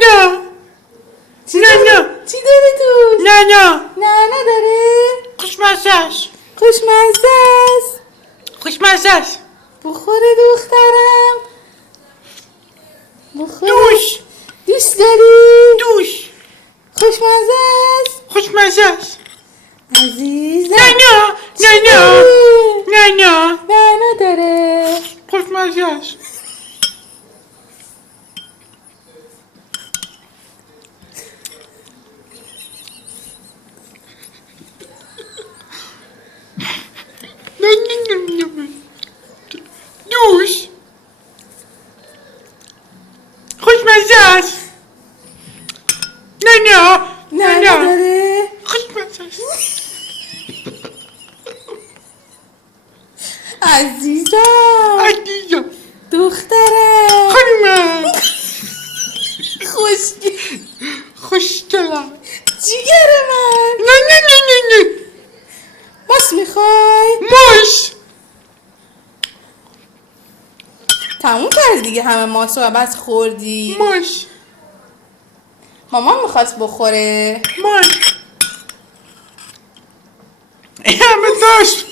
نه چی نه داره؟ نه چی داره توش؟ نه نه نداره. خوشمزه است خوشمزه است. خوشمزه است بخوره دخترم، بخوره. دوش دوست داری؟ دوش خوشمزه است خوشمزه است عزیزم. نه نه چی نه نه داره؟ نه نه نه نداره. خوشمزه است نه نه نه نه دوش خوشمزه است نه نه نه نه نداره. خوشمزه است عزیزم، عزیزم دخترم، خانومم خوشگل، خوشگلم جیگر من. نه نه نه نه نه ماست میخوای؟ ماش تموم کردی دیگه همه ماست رو بس خوردی. ماش مامان میخواست بخوره. ماش همه داشت